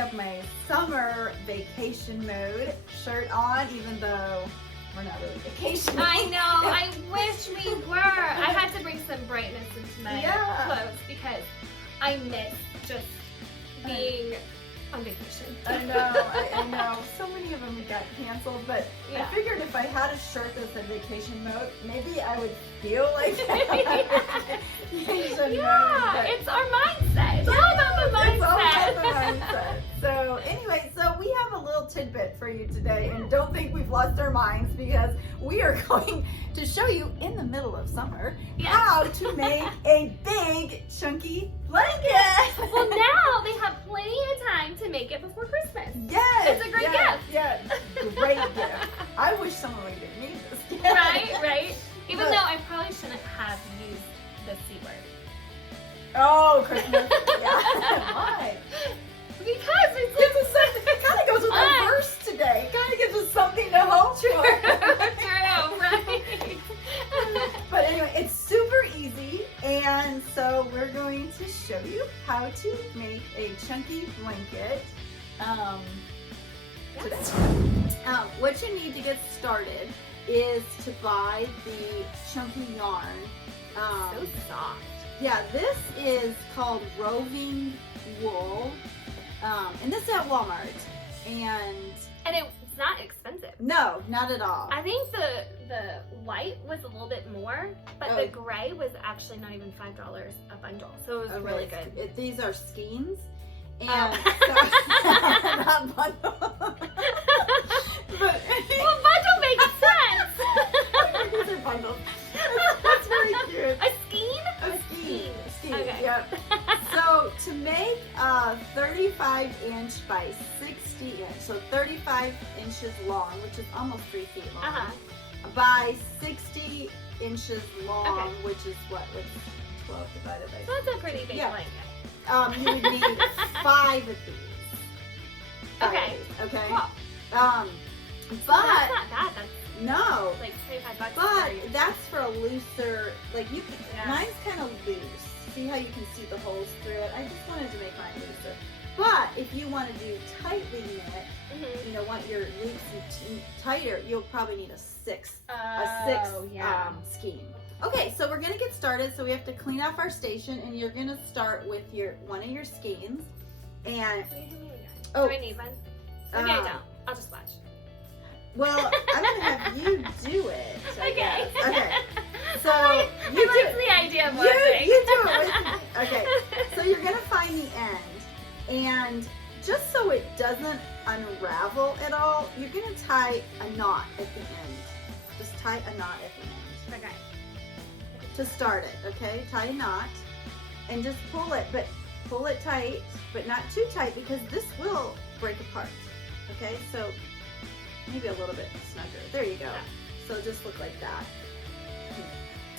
have my summer vacation mode shirt on, even though we're not really vacationing. I know. I wish we were. I had to bring some brightness into my clothes because I miss just being on vacation. I know. So many of them got canceled, but I figured if I had a shirt that said vacation mode, maybe I would feel like vacation mode. But It's our mindset. It's all about the mindset. It's all about the mindset. So anyway, so we have a little tidbit for you today, and don't think we've lost our minds because we are going to show you in the middle of summer how to make a big chunky blanket. Well, now they have plenty of time to make it before Christmas. Yes, it's a great gift. Yes, great gift. I wish someone would give me this gift. Right. Even though I probably shouldn't have used the C word. Oh, Christmas. Yeah. Why? Because it kind of goes with our verse today. It kind of gives us something to hope for. True, right? But anyway, it's super easy, and so we're going to show you how to make a chunky blanket today. What you need to get started is to buy the chunky yarn. So soft. Yeah, this is called roving wool, and this is at Walmart. And it's not expensive. No, not at all. I think the white was a little bit more, but the gray was actually not even $5 a bundle, so it was really good. These are skeins, and so, not bundle. But well, bundle makes sense. These are bundles. That's very cute. A skein? A skein. Okay. Yep. So to make a 35-inch by 60-inch, so 35 inches long, which is almost 3 feet long, by 60 inches long, which is what? What's 12 divided by 60? So that's a pretty big blanket. You would need 5 of these. Okay. Okay. Cool. But that's not bad. That's no, like $25. but that's for a looser, like you can, mine's kind of loose. See how you can see the holes through it? I just wanted to make mine looser. But if you want to do tightly knit, you know, want your loops tighter, you'll probably need a sixth skein. Okay, so we're gonna get started. So we have to clean off our station, and you're gonna start with one of your skeins. And do I need one? Maybe I don't. I'll just watch. Well, I'm gonna have you do it. Okay. Okay. So I like the idea of watching. You do it with me. Okay. So you're gonna find the end, and just so it doesn't unravel at all, you're gonna tie a knot at the end. Just tie a knot at the end. Okay. To start it, okay? Tie a knot, and just pull it, but pull it tight, but not too tight because this will break apart. Okay, so maybe a little bit snugger. There you go. Yeah. So just look like that.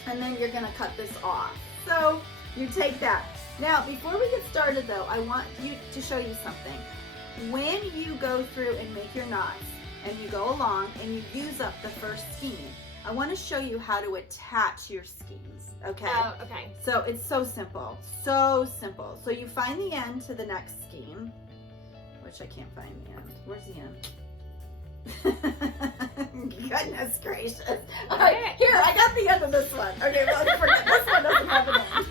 And then you're gonna cut this off. So you take that. Now, before we get started though, I want you to show you something. When you go through and make your knots, and you go along and you use up the first skein, I want to show you how to attach your skeins, okay? Oh, okay. So it's so simple, so simple. So you find the end to the next skein, which I can't find the end. Where's the end? Goodness gracious. All right, here, I got the end of this one. Okay, well, forget this one doesn't have an end.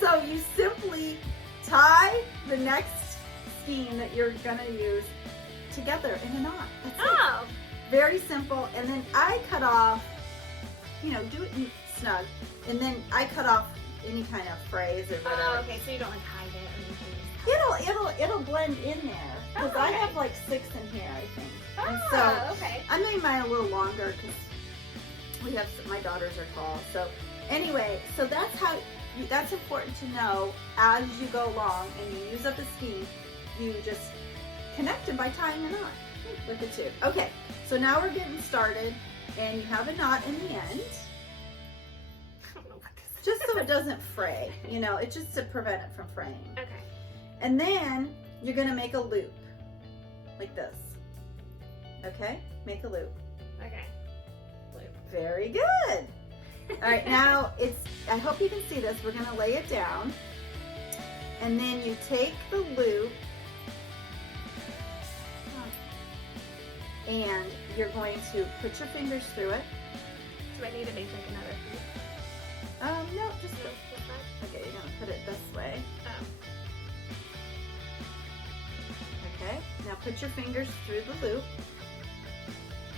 So you simply tie the next skein that you're gonna use together in a knot. That's it. Very simple. And then I cut off, you know, do it snug. And then I cut off any kind of frays or whatever. Oh, okay, so you don't like hide it or anything. It'll blend in there. Because I have like 6 in here, I think. And so okay. I made mine a little longer because my daughters are tall. So anyway, so that's important to know as you go along and you use up the skein, you just connect them by tying a knot with the two. Okay, so now we're getting started, and you have a knot in the end. I don't know what this is. Just so it doesn't fray, you know, it's just to prevent it from fraying. Okay. And then you're gonna make a loop, like this. Okay, make a loop. Okay. Loop. Very good. All right, now I hope you can see this. We're gonna lay it down, and then you take the loop you're going to put your fingers through it. Do I need to make like another hoop? No, just No, just that? okay, you're gonna put it this way. Oh. Okay, now put your fingers through the loop,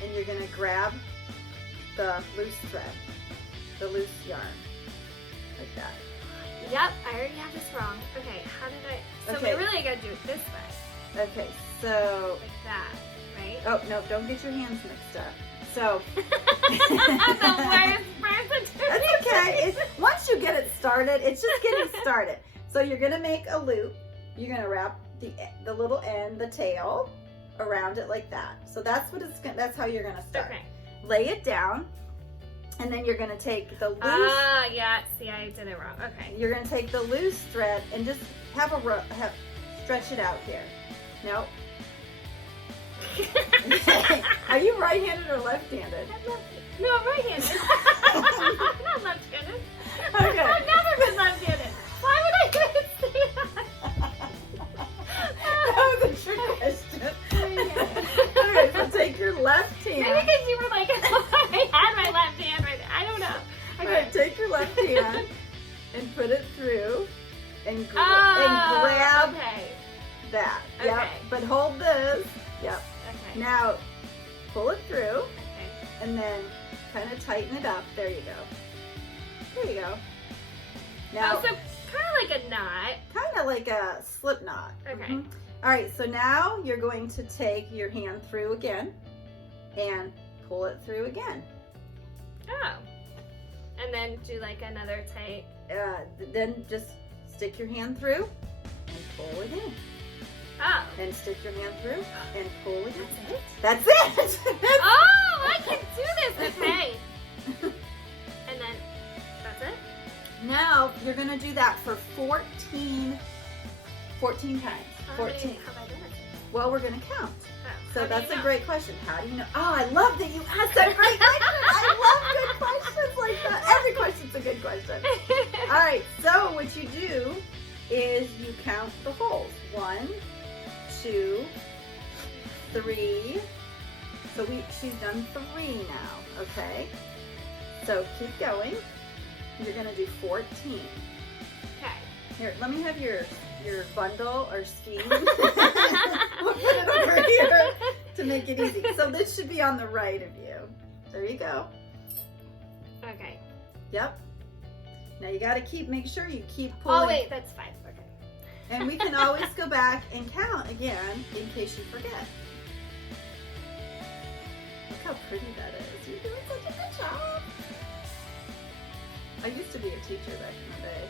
and you're gonna grab the loose thread, the loose yarn, like that. Yep, I already have this wrong. Okay, how did I? So Okay. we really gotta do it this way, Okay, so, like that, right? oh no, don't get your hands mixed up. So, I'm the worst person to that's be okay. Once you get it started, it's just getting started. So you're gonna make a loop. You're gonna wrap the little end, the tail, around it like that. So that's what it's gonna. That's how you're gonna start. Okay. Lay it down, and then you're gonna take the loose. Ah, yeah. See, I did it wrong. Okay. You're gonna take the loose thread and just stretch it out here. No. Are you right-handed or left-handed? No, I'm right-handed. I'm not left-handed. Okay. I've never been left-handed. Why would I even say that? That was a trick question. Okay, so take your left hand. Maybe because you were like, I had my left hand right there. I don't know. Okay. Alright, take your left hand and put it through and, grab Okay. that. Yep. Okay. But hold this. Yep. Okay. Now pull it through Okay. and then kind of tighten it up. There you go. There you go. Now, Oh, so kind of like a knot. kind of like a slip knot. Okay. Mhm. All right, so now you're going to take your hand through again and pull it through again. Oh. And then do like another tight. Then just stick your hand through and pull again. Oh. And stick your hand through and pull again. That's it? That's it. Oh, I can do this. Okay. And then that's it? Now you're going to do that for 14 times. How 14. many have I done it? Well, we're going to count. Oh, So how do that's you a know? great question. How do you know? Oh, I love that you asked that great question. I love good questions like that. Every question's a good question. All right, so what you do is you count the holes. 1, 2, 3. So she's done 3 now, okay? So keep going. You're gonna do 14. Okay. Here, let me have your bundle or skein. We'll put it over here to make it easy. So this should be on the right of you. There you go. Okay. Yep. Now you gotta make sure you keep pulling. Oh wait, that's 5. Okay. And we can always go back and count again in case you forget. Look how pretty that is. You're doing such a good job. I used to be a teacher back in the day.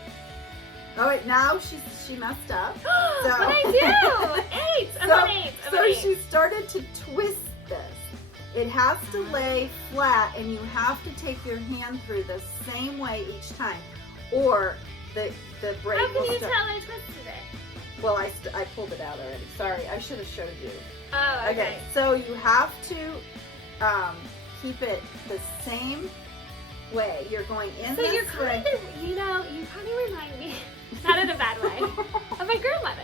All right, now she messed up. So, What I do? 8. I'm on 8. I'm so on 8. she started to twist this. It has to lay flat, and you have to take your hand through the same way each time, or the braid How can will you start. tell I twisted it? Well, I pulled it out already. Sorry, I should have showed you. Oh, okay. So you have to keep it the same way. You're going in So this you're way. kind of, you kind of remind me, not in a bad way, of my grandmother.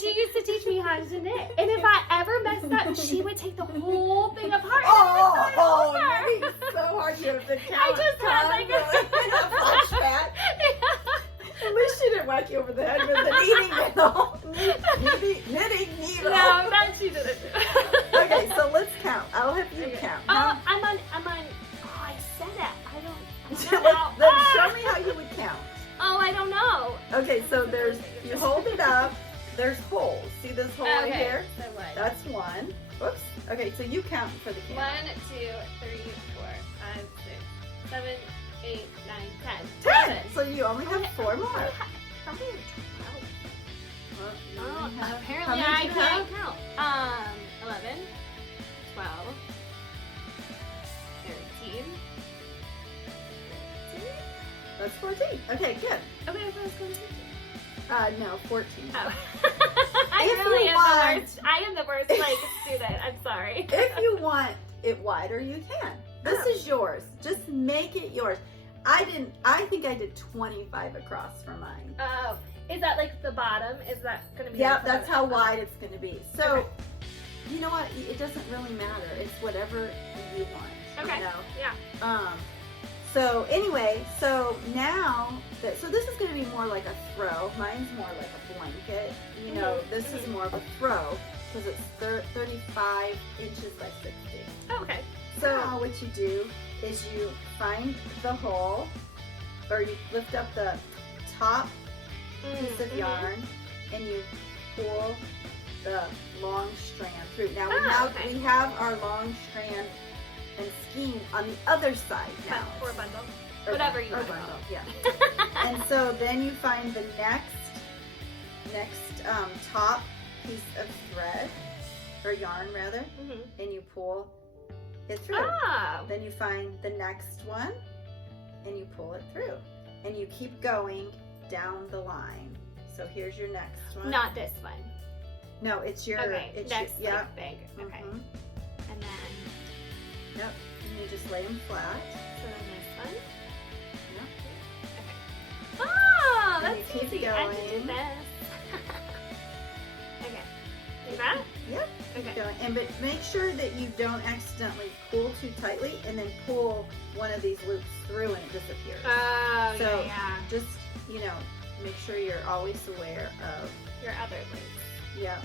She used to teach me how to knit, and if I ever messed up, she would take the whole thing apart. Oh, knitting so hard. You have to count. I just had like a flashback. At least she didn't whack you over the head with the knitting needle. No, that she didn't. Okay, so let's count. I'll have you count. Oh, I'm on. Oh, I said that. I don't. Then show me how you would count. Oh, I don't know. Okay, so you hold it up. There's holes. See this hole right here? So what? That's 1. Whoops. Okay, so you count for the camera. 1, 2, 3, 4, 5, 6, 7, 8, 9, 10. 10. So you only have 4 more. Probably 12. Well, you have- Apparently how many I do you can't have? count. 11, 12, 13. That's 14. Okay, good. Okay, I thought it was going to 15. No, 14. Oh. I If really you am want- the worst. I am the worst student. I'm sorry. If you want it wider, you can. This is yours. Just make it yours. I think I did 25 across for mine. Oh, is is that like the bottom? Is that gonna be? Yeah, like that's how wide it's gonna be. So, Okay. you know what? It doesn't really matter. It's whatever you want. Okay. You know? Yeah. So anyway, so now so this is gonna be more like a throw. Mine's more like a blanket. You know, this is more of a throw because it's 35 inches by 60. Oh, okay. So now what you do is you find the hole, or you lift up the top piece of yarn and you pull the long strand through. Now we have our long strand and skein on the other side now. Or bundle. Whatever you want. Or bundle, yeah. And so then you find the next top piece of thread, or yarn rather, and you pull it through. Ah. Then you find the next one and you pull it through. And you keep going down the line. So here's your next one. Not this one. No, it's your next yeah. like, big. Okay. And then Yep. And you just lay them flat. so then this one. Yep. Okay. Oh, And that's you keep easy. I can do going. this. Okay. Like that? Yep. Okay. Going. And but make sure that you don't accidentally pull too tightly and then pull one of these loops through and it disappears. Oh, So yeah. just, make sure you're always aware of. Your other loops. Yeah.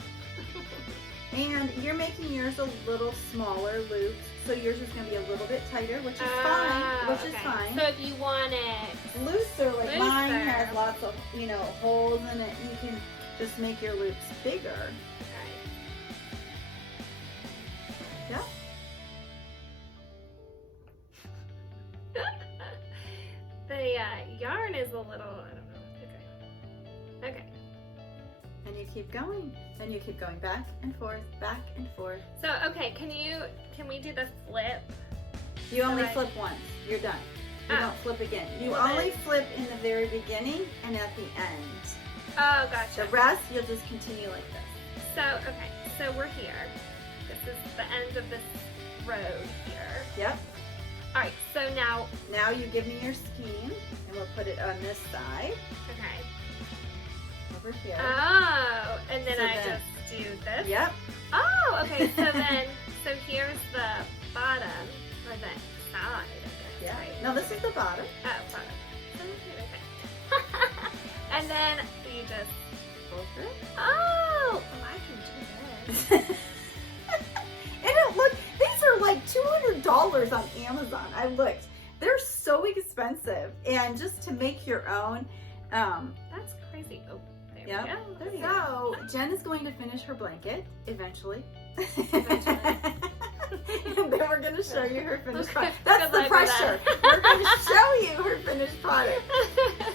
And you're making yours a little smaller loops, so yours is going to be a little bit tighter, which is fine. Which is fine. So if you want it Looser, like mine looser. has lots of, holes in it, you can just make your loops bigger. Yeah. The yarn is a little, I don't know. Okay. And you keep going, and you keep going back and forth, back and forth. So, okay, can we do the flip? You only Alright. flip once. You're done. You Oh. don't flip again. You Well, only then- flip in the very beginning and at the end. Oh, gotcha. The rest, you'll just continue like this. So, okay, so we're here. This is the end of this road here. Yep. All right, so now, Now you give me your skein, and we'll put it on this side, okay. over here. Oh, and then So I then- just do this? Yep. Oh, okay, so then, so here's the bottom, or the side, I guess, Yeah. right? No, this is the bottom. Oh, bottom. Okay. And then you just, Pull through. oh, I can do this. And these are like $200 on Amazon. I looked. They're so expensive. And just to make your own, That's crazy. Oh, there yeah. we go. There you go. So Jen is going to finish her blanket eventually. Eventually. And then we're going to show you her finished Okay, product. That's good the luck with pressure. that. We're going to show you her finished product.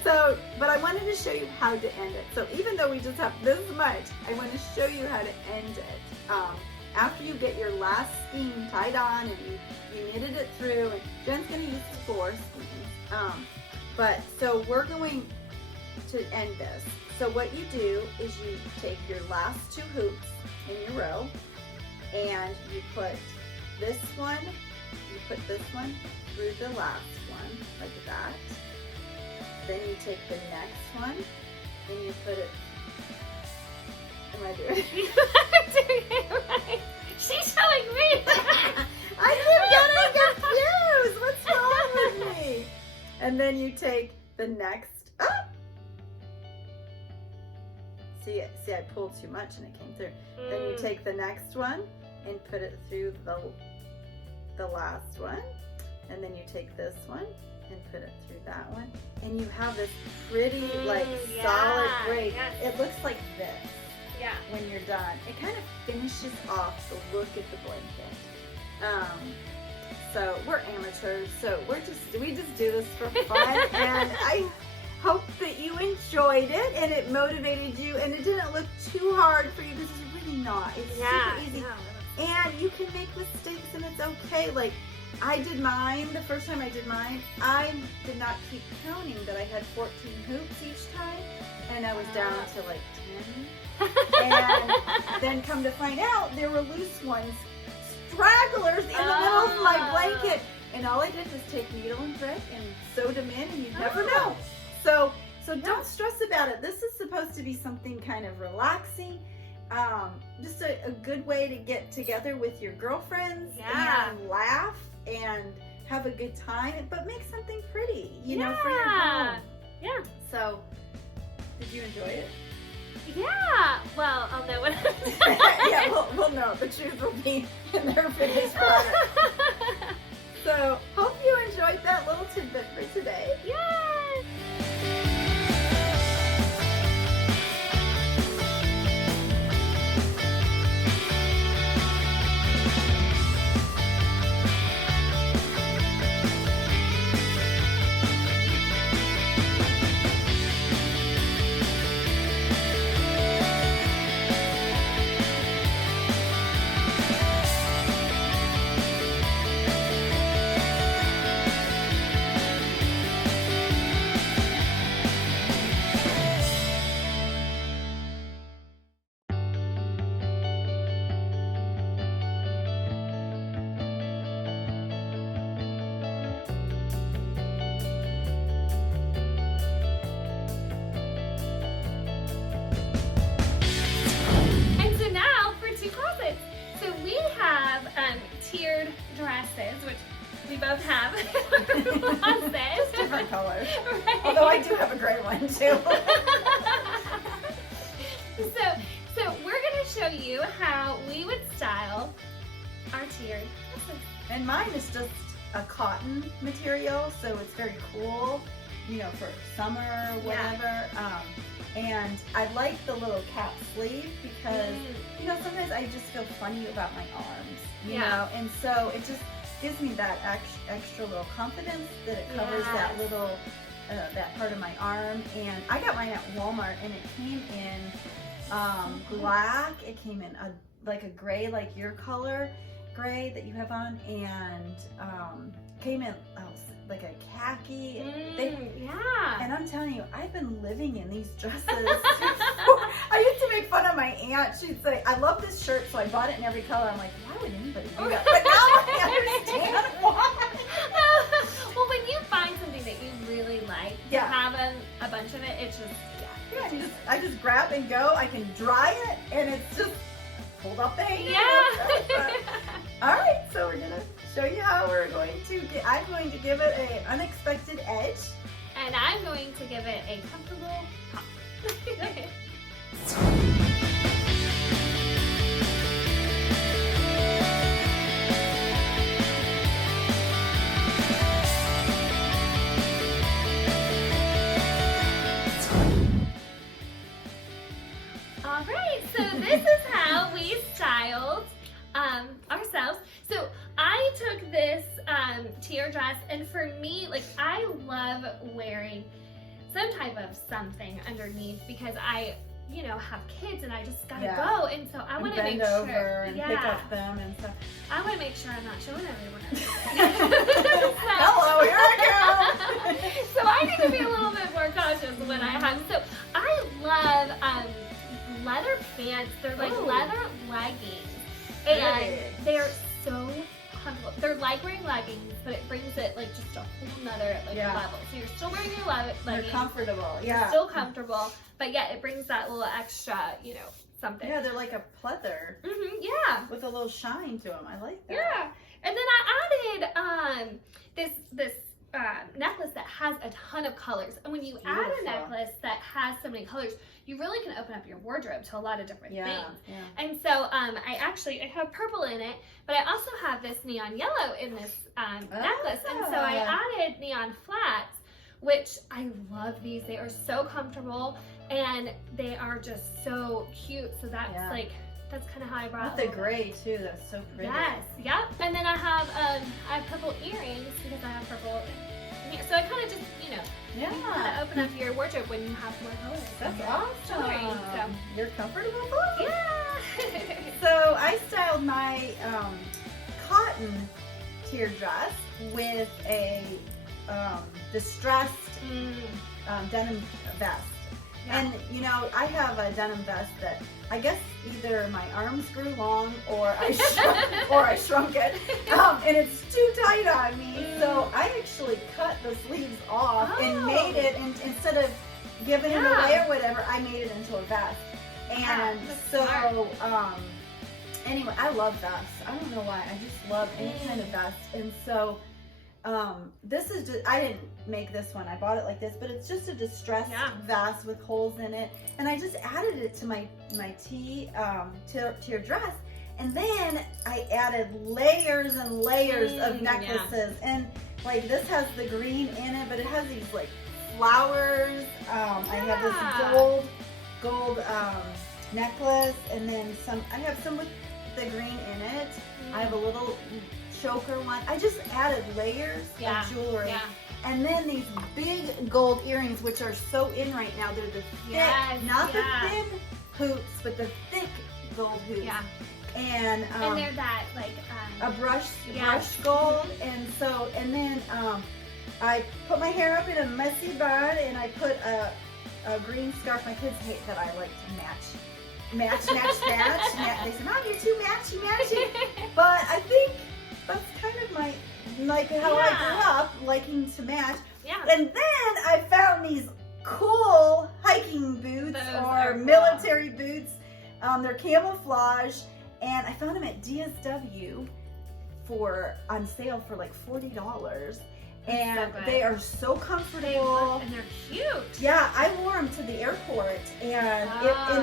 So, but I wanted to show you how to end it. So even though we just have this much, I want to show you how to end it. After you get your last skein tied on and you knitted it through, and Jen's going to use 4 skeins. But so we're going to end this. So what you do is you take your last 2 hoops in your row and you put this one through the last one, like that. Then you take the next one and you put it, am I doing it? You're doing it right. She's showing me. I keep getting confused. What's wrong with me? And then you take the next, See, I pulled too much and it came through. Then you take the next one and put it through the last one. And then you take this one and put it through that one. And you have this pretty, solid break. yes. It looks like this Yeah. when you're done. It kind of finishes off the look of the blanket. So we're amateurs, so we just do this for fun. And I hope that you enjoyed it and it motivated you and it didn't look too hard for you, because it's really not. It's super easy. No, And you can make mistakes and it's okay. Like, I did mine, the first time I did mine, I did not keep counting that I had 14 hoops each time, and I was down to like 10. And then come to find out, there were loose ones, stragglers in the middle of my blanket. And all I did was take needle and thread and sewed them in, and you never know. So So don't stress about it. This is supposed to be something kind of relaxing. Just a good way to get together with your girlfriends and laugh and have a good time, but make something pretty, you know, for your home. Yeah. So, did you enjoy it? Yeah. Well, I'll know when Yeah, we'll know. The truth will be in their finished product. So, hope you enjoyed that little tidbit for today. Yes. Tiered dresses, which we both have. Just different colors. Right. Although I do have a gray one too. So we're going to show you how we would style our tiered dresses. And mine is just a cotton material, so it's very cool, you know, for summer or whatever. And I like the little cap sleeve because, you know, sometimes I just feel funny about my arms, you know, and so it just gives me that extra little confidence that it covers that little, that part of my arm. And I got mine at Walmart, and it came in black, it came in like a gray, like your color gray that you have on, and came in like a khaki. And I'm telling you, I've been living in these dresses. I used to make fun of my aunt. She'd say, I love this shirt, so I bought it in every color. I'm like, why would anybody do that? But now I understand why. Well, when you find something that you really like, have a bunch of it, it's just, I just grab and go. I can dry it, and it's just pulled off the hanger. All right, so we're gonna show you how we're going to I'm going to give it an unexpected edge. And I'm going to give it a comfortable pop. All right, so this is how we styled ourselves. So I took this tier dress, and for me, like, I love wearing some type of something underneath because I, you know, have kids and I just gotta go, and so I want to make sure over and pick up them and stuff. I want to make sure I'm not showing everyone Hello, here I go. So I need to be a little bit more cautious when I have. So I love leather pants. They're like leather leggings. And they're so comfortable. They're like wearing leggings, but it brings it like just a whole nother level. So you're still wearing your leggings. They're comfortable. You're still comfortable, but yeah, it brings that little extra, you know, something. Yeah, they're like a pleather. With a little shine to them. I like that. Yeah, and then I added this necklace that has a ton of colors. And when you add a necklace that has so many colors, you really can open up your wardrobe to a lot of different things. And so I have purple in it, but I also have this neon yellow in this necklace. And so I added neon flats, which I love these. They are so comfortable and they are just so cute. So that's that's kind of how I brought it. With the gray too, that's so pretty. Yes, yep. And then I have purple earrings because I have purple. So I kind of just, you know, you kind of open up your wardrobe when you have more colors. That's awesome. So. You're comfortable? Yeah. So I styled my cotton tier dress with a distressed denim vest. And you know, I have a denim vest that I guess either my arms grew long or I shrunk it, and it's too tight on me. So I actually cut the sleeves off and made it, and instead of giving it away or whatever, I made it into a vest. And so, anyway, I love vests. I don't know why. I just love any kind of vest. And so, this is just, I didn't make this one. I bought it like this, but it's just a distressed vest with holes in it. And I just added it to my tee, to your dress. And then I added layers and layers of necklaces. And like this has the green in it, but it has these like flowers. I have this gold necklace, and then I have some with the green in it. I have a little choker one. I just added layers of jewelry. And then these big gold earrings, which are so in right now. They're the thick, not the thin hoops, but the thick gold hoops. And they're that like a brushed gold. And then I put my hair up in a messy bun, and I put a green scarf. My kids hate that I like to match. They say, Mom, you're too matchy. But I think that's kind of how I grew up, liking to match. And then I found these cool hiking boots or military boots. They're camouflage, and I found them at DSW on sale for like $40. And they are so comfortable. And they're cute. Yeah, I wore them to the airport, and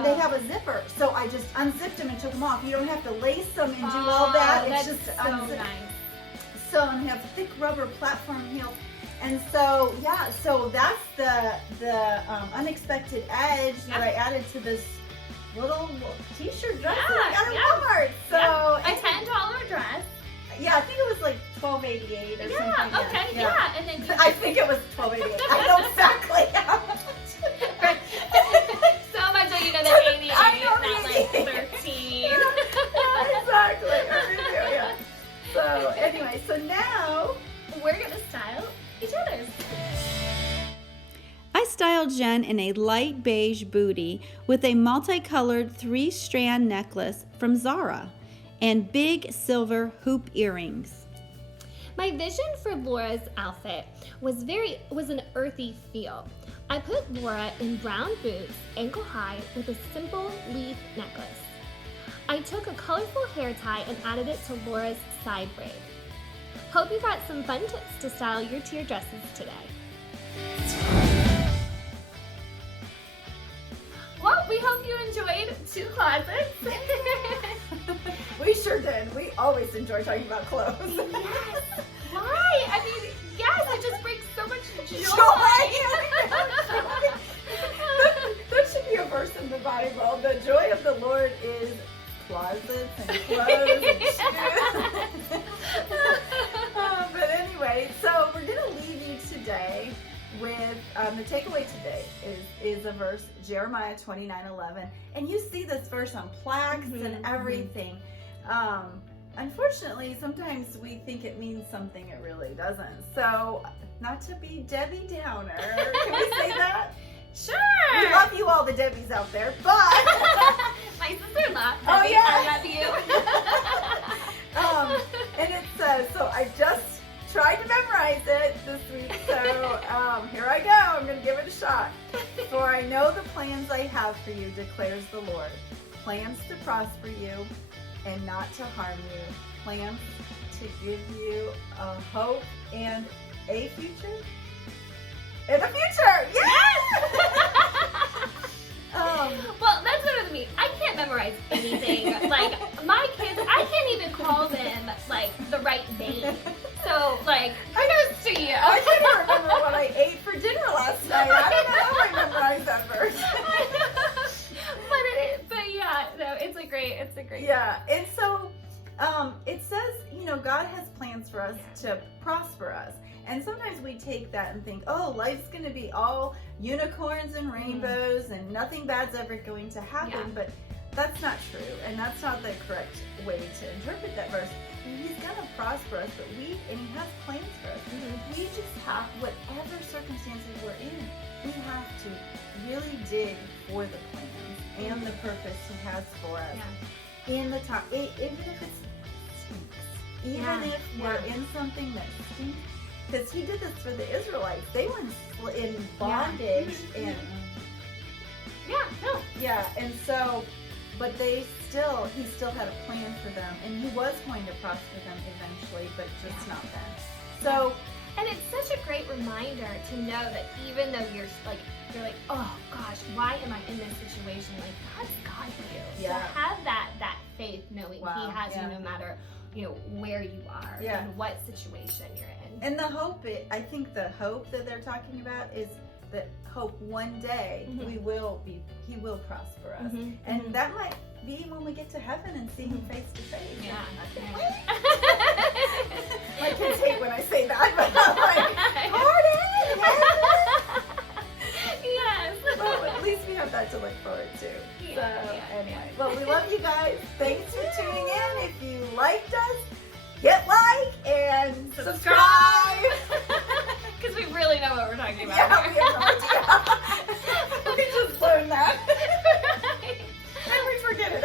they have a zipper. So I just unzipped them and took them off. You don't have to lace them and do all that. It's just so nice. So, and they have thick rubber platform heels. And so, so that's the unexpected edge that I added to this little t-shirt dress that I got at Walmart. So a $10 dress. Yeah, I think it was like $12.88 or something. Okay, and then I think it was $12.88. I know exactly how much. So much that you know that 88, not like 13. Exactly. So anyway, so now we're gonna style each other's. I styled Jen in a light beige bootie with a multicolored 3-strand necklace from Zara and big silver hoop earrings. My vision for Laura's outfit was an earthy feel. I put Laura in brown boots, ankle high, with a simple leaf necklace. I took a colorful hair tie and added it to Laura's side braid. Hope you got some fun tips to style your tier dresses today. Well, we hope you enjoyed 2 closets. We sure did. We always enjoy talking about clothes. Yes. Why? I mean, yes, it just brings so much joy. There should be a verse in the Bible. The joy of the Lord is closets and clothes and shoes. But anyway, so we're going to leave you today with the takeaway today is a verse, Jeremiah 29:11, and you see this verse on plaques and everything. Unfortunately, sometimes we think it means something it really doesn't. So, not to be Debbie Downer, can we say that? Sure. We love you all, the Debbies out there, but my sister-in-law. Oh Debbie, yeah, I love you. And it says, so I just tried to memorize it this week, so here I go. I'm going to give it a shot. For I know the plans I have for you, declares the Lord. Plans to prosper you and not to harm you. Plans to give you a hope and a future. In the future, yes! Well, that's better than me. I can't memorize anything. Like, my kids, I can't even call them, like, the right name. So, like, kudos to you. I can't even remember what I ate for dinner last night. I don't know how I memorized that verse. but yeah, no, it's a great. Yeah, and so it says, God has plans for us to prosper us. And sometimes we take that and think, oh, life's going to be all unicorns and rainbows and nothing bad's ever going to happen. Yeah. But that's not true. And that's not the correct way to interpret that verse. He's going to prosper us, and he has plans for us. We just have, whatever circumstances we're in, we have to really dig for the plans and the purpose he has for us. In the time, even if it stinks, even if we're in something that stinks, because he did this for the Israelites. They were in bondage and Yeah, and so, but he still had a plan for them, and he was going to prosper them eventually, but just not then. So, and it's such a great reminder to know that even though you're like, oh gosh, why am I in this situation? Like, God's got you. Yeah. So have that faith, knowing Wow, He has yeah. you no matter where you are Yeah. and what situation you're in. and the hope, I think the hope that they're talking about is that hope one day Mhm. He will prosper us. Mhm, And mhm. that might be when we get to heaven and see Him face to face. Yeah. I can't wait. My kids hate when I say that, but I'm like, Yes. well, at least we have that to look forward to. Yeah, So, yeah, anyway, well, we love you guys. Thanks for tuning in. If you liked us, hit like and subscribe. Because we really know what we're talking about. Yeah, we have no idea. We just learned that. And we forget it